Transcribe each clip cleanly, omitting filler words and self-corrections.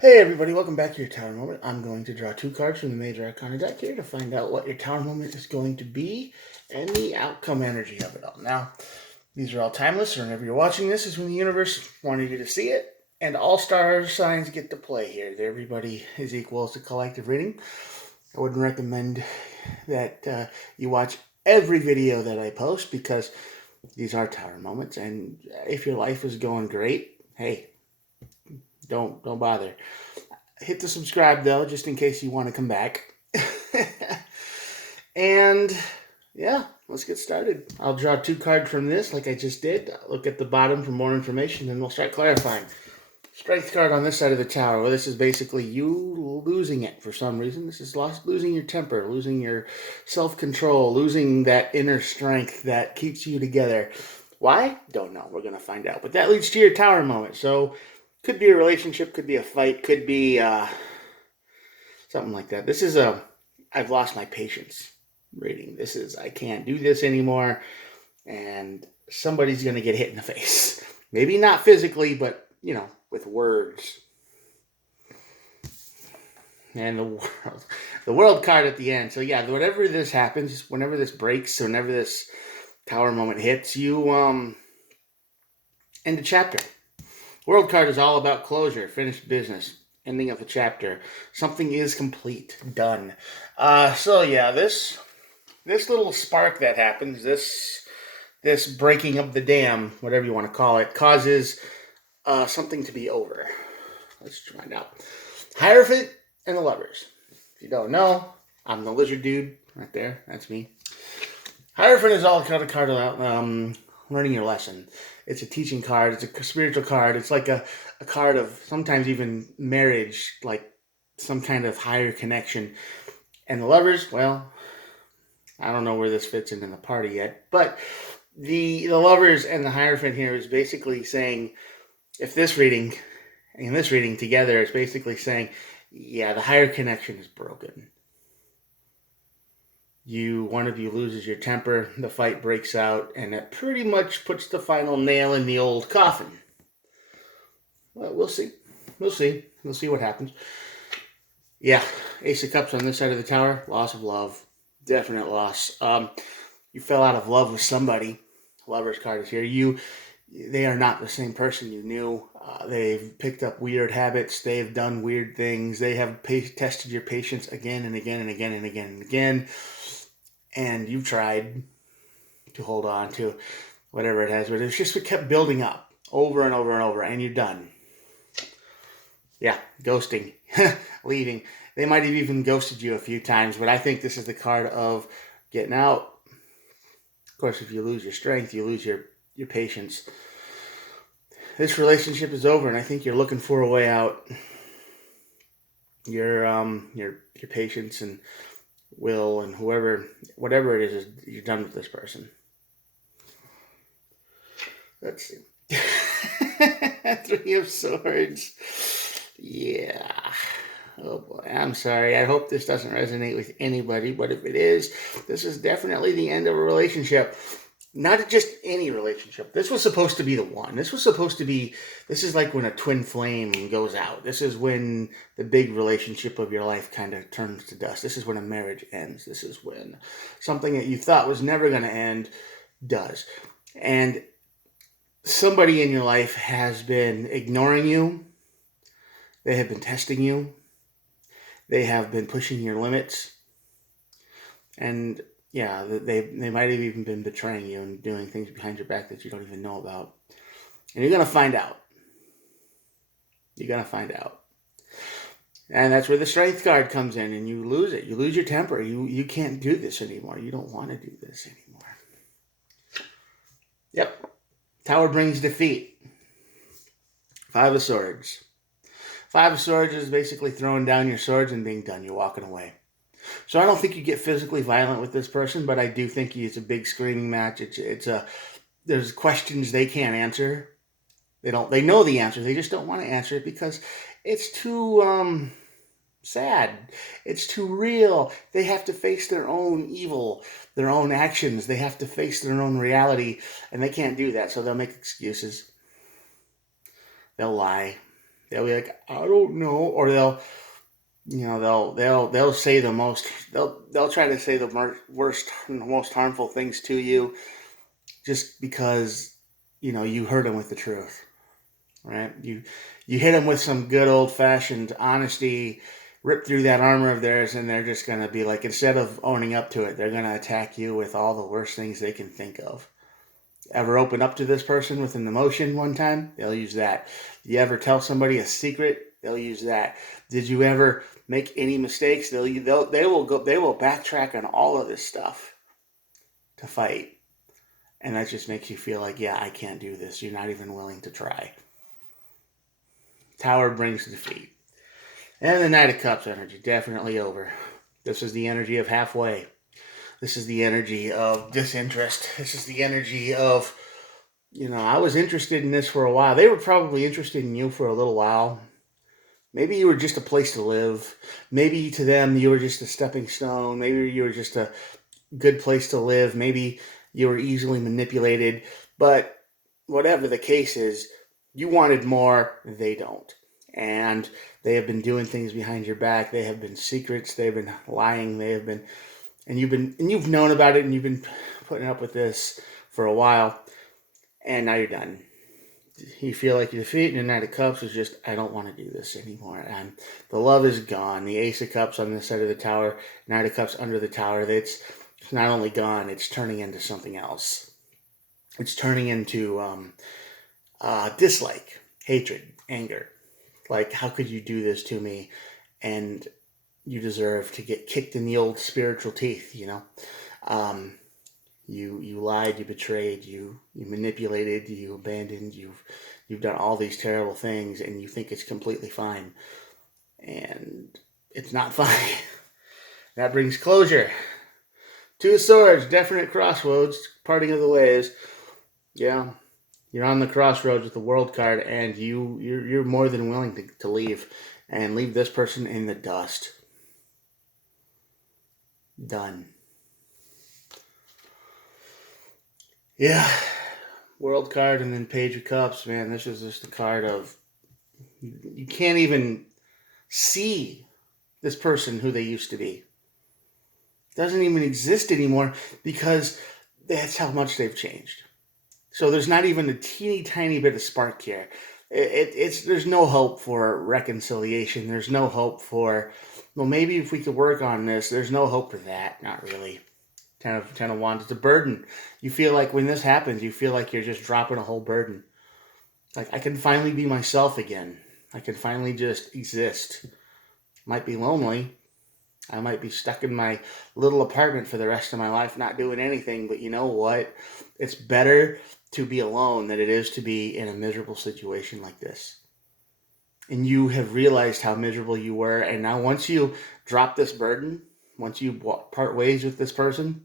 Hey everybody, welcome back to your Tower Moment. I'm going to draw two cards from the Major Arcana deck here to find out what your Tower Moment is going to be and the outcome energy of it all. Now, these are all timeless, so whenever you're watching this is when the universe wanted you to see it, and all star signs get to play here. Everybody is equal. It's a collective reading. I wouldn't recommend that you watch every video that I post because these are Tower Moments, and if your life is going great, hey, don't bother. Hit the subscribe though, just in case you want to come back. And yeah, let's get started. I'll draw two cards from this, like I just did. Look at the bottom for more information, and we'll start clarifying. Strength card on this side of the tower. Well, this is basically you losing it for some reason. This is losing your temper, losing your self-control, losing that inner strength that keeps you together. Why? Don't know. We're going to find out. But that leads to your Tower Moment. So could be a relationship, could be a fight, could be something like that. This is a I've lost my patience reading. This is I can't do this anymore, and somebody's going to get hit in the face. Maybe not physically, but with words. And the world card at the end. So yeah, whatever this happens, whenever this breaks, whenever this Tower Moment hits, you end a chapter. World card is all about closure, finished business, ending of a chapter. Something is complete, done. So yeah, this little spark that happens, this breaking of the dam, whatever you want to call it, causes something to be over. Let's find out. Hierophant and the Lovers. If you don't know, I'm the lizard dude right there. That's me. Hierophant is all kind of card about learning your lesson. It's a teaching card. It's a spiritual card. It's like a card of sometimes even marriage, like some kind of higher connection. And the Lovers, well, I don't know where this fits into the party yet, but the Lovers and the Hierophant here is basically saying, if this reading and this reading together is basically saying, yeah, the higher connection is broken. One of you loses your temper, the fight breaks out, and that pretty much puts the final nail in the old coffin. Well, we'll see. We'll see. We'll see what happens. Yeah, Ace of Cups on this side of the tower. Loss of love. Definite loss. You fell out of love with somebody. Lover's card is here. They are not the same person you knew. They've picked up weird habits. They've done weird things. They have tested your patience again and again and again and again and again. And you've tried to hold on to whatever it has, but it's just kept building up over and over and over, and you're done. Yeah, ghosting, leaving. They might have even ghosted you a few times, but I think this is the card of getting out. Of course, if you lose your strength, you lose your patience. This relationship is over, and I think you're looking for a way out. Your patience and will and whatever it is you're done with this person. Let's see. Three of Swords. Yeah. Oh boy, I'm sorry. I hope this doesn't resonate with anybody, but if it is, this is definitely the end of a relationship. Not just any relationship. This was supposed to be the one. This is like when a twin flame goes out. This is when the big relationship of your life kind of turns to dust. This is when a marriage ends. This is when something that you thought was never going to end does. And somebody in your life has been ignoring you. They have been testing you. They have been pushing your limits. And yeah, they might have even been betraying you and doing things behind your back that you don't even know about. And you're going to find out. You're going to find out. And that's where the Strength card comes in, and you lose it. You lose your temper. You can't do this anymore. You don't want to do this anymore. Yep. Tower brings defeat. Five of Swords. Five of Swords is basically throwing down your swords and being done. You're walking away. So I don't think you get physically violent with this person, but I do think it's a big screaming match. There's questions they can't answer. They know the answer. They just don't want to answer it because it's too sad. It's too real. They have to face their own evil, their own actions. They have to face their own reality, and they can't do that. So they'll make excuses. They'll lie. They'll be like, I don't know, or they'll say the most, they'll try to say the worst, most harmful things to you just because you hurt them with the truth, right? You hit them with some good old fashioned honesty, rip through that armor of theirs, and they're just gonna be like, instead of owning up to it, they're gonna attack you with all the worst things they can think of. Ever open up to this person with an emotion one time? They'll use that. You ever tell somebody a secret? They'll use that. Did you ever make any mistakes? They will backtrack on all of this stuff to fight. And that just makes you feel like, yeah, I can't do this. You're not even willing to try. Tower brings defeat. And the Knight of Cups energy, definitely over. This is the energy of halfway. This is the energy of disinterest. This is the energy of, I was interested in this for a while. They were probably interested in you for a little while. Maybe you were just a place to live. Maybe to them you were just a stepping stone. Maybe you were just a good place to live. Maybe you were easily manipulated. But whatever the case is, you wanted more, they don't. And they have been doing things behind your back. They have been secrets. They've been lying. They have been, and you've known about it, and you've been putting up with this for a while, and now you're done. You feel like you're defeated, and the Knight of Cups is just, I don't want to do this anymore. And the love is gone. The Ace of Cups on this side of the tower, Knight of Cups under the tower. It's not only gone, it's turning into something else. It's turning into dislike, hatred, anger. Like, how could you do this to me? And you deserve to get kicked in the old spiritual teeth, You lied, you betrayed, you manipulated, you abandoned, you've done all these terrible things, and you think it's completely fine. And it's not fine. That brings closure. Two of Swords, definite crossroads, parting of the ways. Yeah. You're on the crossroads with the World card, and you're more than willing to leave, and leave this person in the dust. Done. Yeah. World card and then Page of Cups, man. This is just a card of, you can't even see this person who they used to be. It doesn't even exist anymore because that's how much they've changed. So there's not even a teeny tiny bit of spark here. There's no hope for reconciliation. There's no hope for, well, maybe if we could work on this. There's no hope for that. Not really. Ten of Wands. It's a burden. You feel like when this happens, you feel like you're just dropping a whole burden. Like, I can finally be myself again. I can finally just exist. Might be lonely. I might be stuck in my little apartment for the rest of my life, not doing anything. But you know what? It's better to be alone than it is to be in a miserable situation like this. And you have realized how miserable you were. And now once you drop this burden, once you part ways with this person,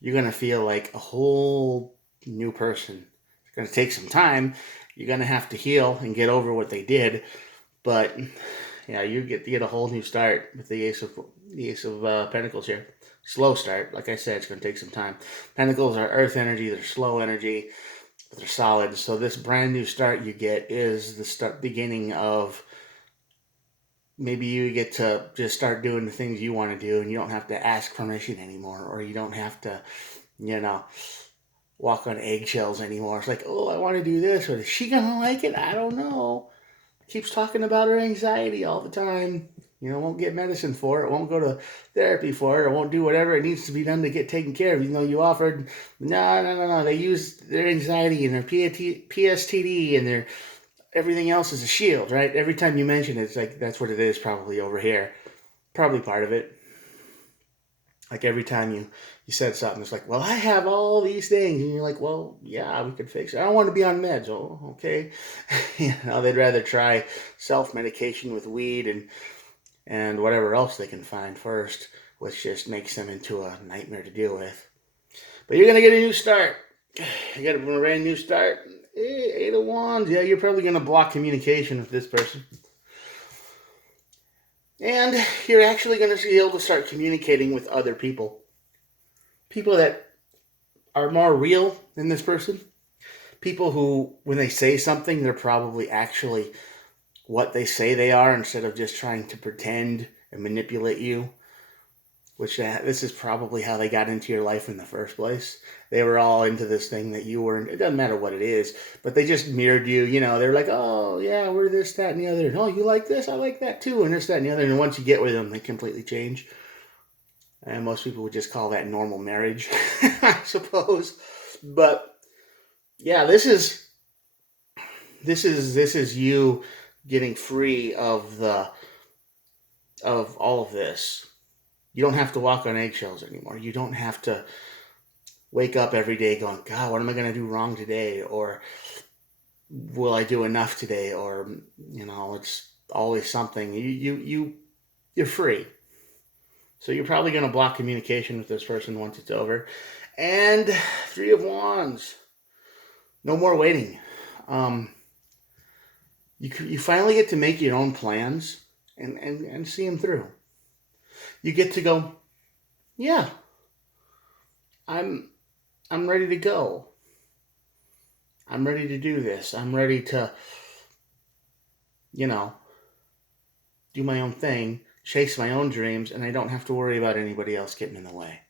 you're going to feel like a whole new person. It's going to take some time. You're going to have to heal and get over what they did. But yeah, you get a whole new start with the Ace of Pentacles here. Slow start. Like I said, it's going to take some time. Pentacles are earth energy. They're slow energy. But they're solid. So this brand new start you get is the beginning of, maybe you get to just start doing the things you want to do, and you don't have to ask permission anymore, or you don't have to, walk on eggshells anymore. It's like, oh, I want to do this, or is she going to like it? I don't know. Keeps talking about her anxiety all the time. Won't get medicine for it, won't go to therapy for it, or won't do whatever it needs to be done to get taken care of, even though you offered. No. They use their anxiety and their PSTD and their everything else is a shield, right? Every time you mention it, it's like, that's what it is probably over here. Probably part of it. Like every time you said something, it's like, well, I have all these things. And you're like, well, yeah, we could fix it. I don't want to be on meds. Oh, okay. They'd rather try self-medication with weed and whatever else they can find first, which just makes them into a nightmare to deal with. But you're going to get a new start. You got a brand new start. Eight of Wands. Yeah, you're probably going to block communication with this person. And you're actually going to be able to start communicating with other people. People that are more real than this person. People who, when they say something, they're probably actually what they say they are instead of just trying to pretend and manipulate you, which this is probably how they got into your life in the first place. They were all into this thing that you weren't. It doesn't matter what it is, but they just mirrored you. They're like, oh, yeah, we're this, that, and the other. Oh, you like this? I like that too. And this, that, and the other. And once you get with them, they completely change. And most people would just call that normal marriage, I suppose. But yeah, this is you getting free of all of this. You don't have to walk on eggshells anymore. You don't have to wake up every day going, God, what am I going to do wrong today? Or will I do enough today? Or, it's always something. You're free. So you're probably going to block communication with this person once it's over. And Three of Wands. No more waiting. You finally get to make your own plans and see them through. You get to go, yeah, I'm ready to go. I'm ready to do this. I'm ready to, do my own thing, chase my own dreams, and I don't have to worry about anybody else getting in the way.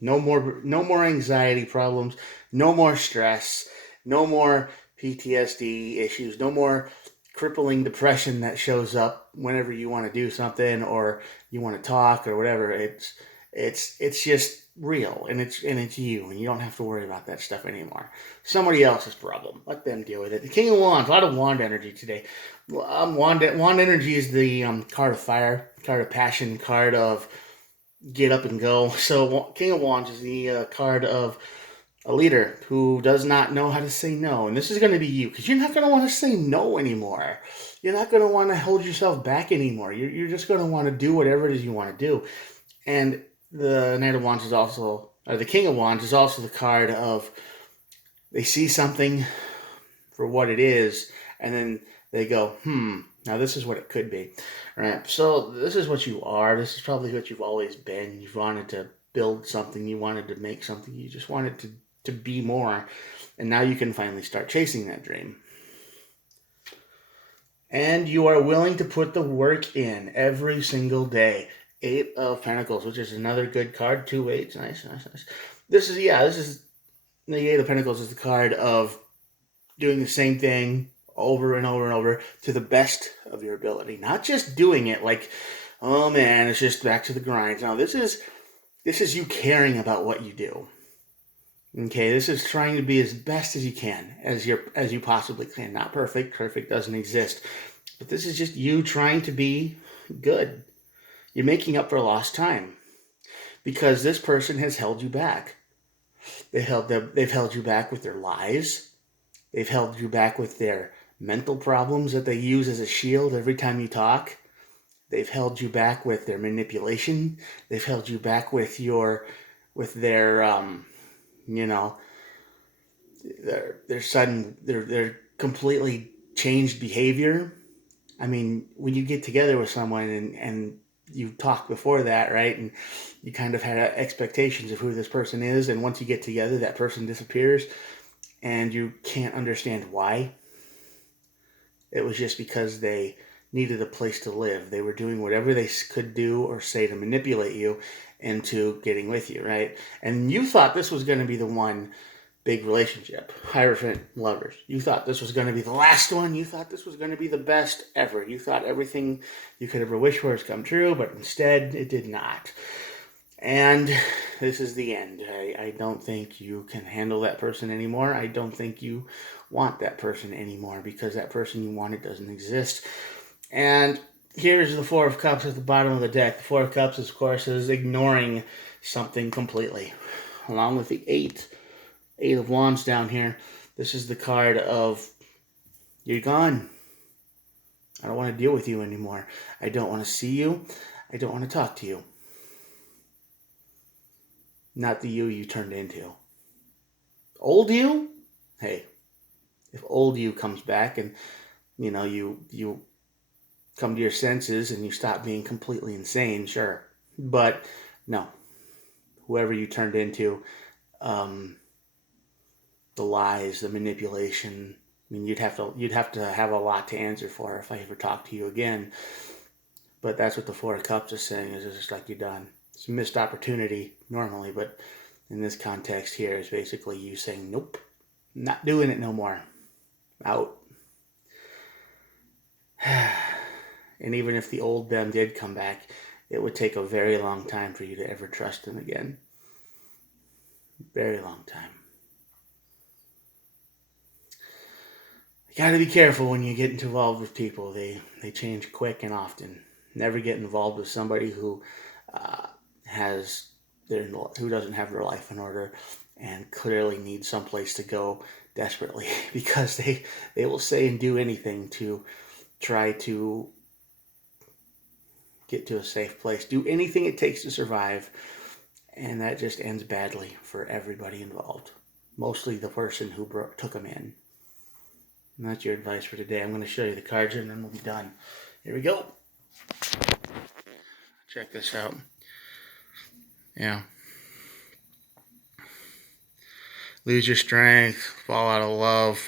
No more anxiety problems, no more stress, no more PTSD issues, no more crippling depression that shows up whenever you want to do something or you want to talk or whatever. It's just real, and it's you, and you don't have to worry about that stuff anymore. Somebody else's problem. Let them deal with it. The King of Wands, a lot of wand energy today. Wand energy is the card of fire, card of passion, card of get up and go. So King of Wands is the card of a leader who does not know how to say no. And this is going to be you, because you're not going to want to say no anymore. You're not going to want to hold yourself back anymore. You're just going to want to do whatever it is you want to do. And the Knight of Wands is also, or the King of Wands is also the card of they see something for what it is, and then they go, now this is what it could be. All right, so this is what you are. This is probably what you've always been. You've wanted to build something. You wanted to make something. You just wanted to be more. And now you can finally start chasing that dream. And you are willing to put the work in every single day. 8 of Pentacles, which is another good card. 2 8s. Nice. This is the 8 of Pentacles is the card of doing the same thing over and over and over to the best of your ability. Not just doing it like, oh man, it's just back to the grind. No, this is you caring about what you do. Okay, this is trying to be as best as you can, as you possibly can. Not perfect. Perfect doesn't exist. But this is just you trying to be good. You're making up for lost time. Because this person has held you back. They've held you back with their lies. They've held you back with their mental problems that they use as a shield every time you talk. They've held you back with their manipulation. They've held you back with their completely changed behavior. I mean, when you get together with someone and you talked before that, right? And you kind of had expectations of who this person is. And once you get together, that person disappears and you can't understand why. It was just because they needed a place to live. They were doing whatever they could do or say to manipulate you into getting with you, right? And you thought this was going to be the one big relationship. Hierophant lovers. You thought this was going to be the last one. You thought this was going to be the best ever. You thought everything you could ever wish for has come true, but instead it did not. And this is the end. I don't think you can handle that person anymore. I don't think you want that person anymore, because that person you wanted doesn't exist. And here's the Four of Cups at the bottom of the deck. The Four of Cups, of course, is ignoring something completely. Along with the Eight of Wands down here, this is the card of you're gone. I don't want to deal with you anymore. I don't want to see you. I don't want to talk to you. Not the you turned into. Old you? Hey, if old you comes back and, you come to your senses and you stop being completely insane, sure. But, no. Whoever you turned into, the lies, the manipulation, I mean, you'd have to have a lot to answer for if I ever talk to you again. But that's what the Four of Cups is saying, is it's just like you're done. It's a missed opportunity normally, but in this context here is basically you saying, nope, not doing it no more. Out. And even if the old them did come back, it would take a very long time for you to ever trust them again. Very long time. You gotta be careful when you get involved with people. They change quick and often. Never get involved with somebody who has who doesn't have their life in order and clearly needs someplace to go desperately, because they will say and do anything to try to get to a safe place, do anything it takes to survive, and that just ends badly for everybody involved, mostly the person who took them in. And that's your advice for today. I'm going to show you the cards and then we'll be done. Here we go. Check this out. Yeah. Lose your strength, fall out of love,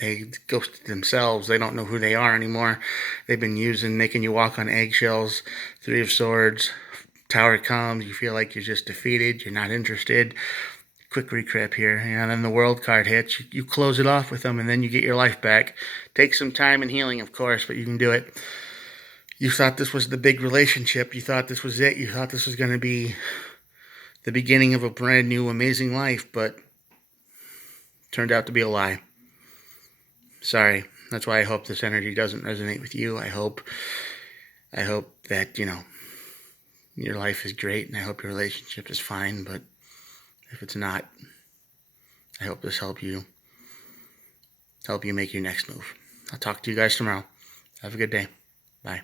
they ghost themselves. They don't know who they are anymore. They've been making you walk on eggshells. Three of Swords, Tower comes, you feel like you're just defeated, you're not interested. Quick recap here, and then the World card hits. You close it off with them, and then you get your life back. Takes some time and healing, of course, but you can do it. You thought this was the big relationship. You thought this was it. You thought this was going to be the beginning of a brand new, amazing life, but turned out to be a lie. Sorry. That's why I hope this energy doesn't resonate with you. I hope that, your life is great, and I hope your relationship is fine, but if it's not, I hope this help you make your next move. I'll talk to you guys tomorrow. Have a good day. Bye.